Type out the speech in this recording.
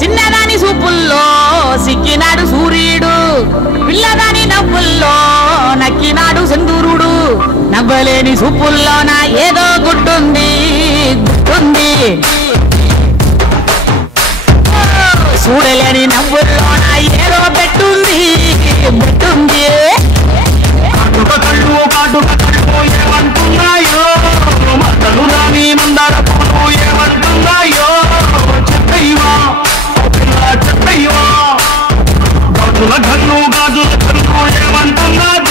చిన్నదాని సూపుల్లో సిక్కినాడు సూర్యుడు పిల్లదాని నవ్వుల్లో నక్కినాడు సింధూరుడు నవ్వలేని సూపుల్లోన ఏదో గుట్టుంది గుట్టుంది చూడలేని నవ్వుల్లోన ఏదో పెట్టుంది పెట్టుంది. लगन लगन जो लगन लगन लगन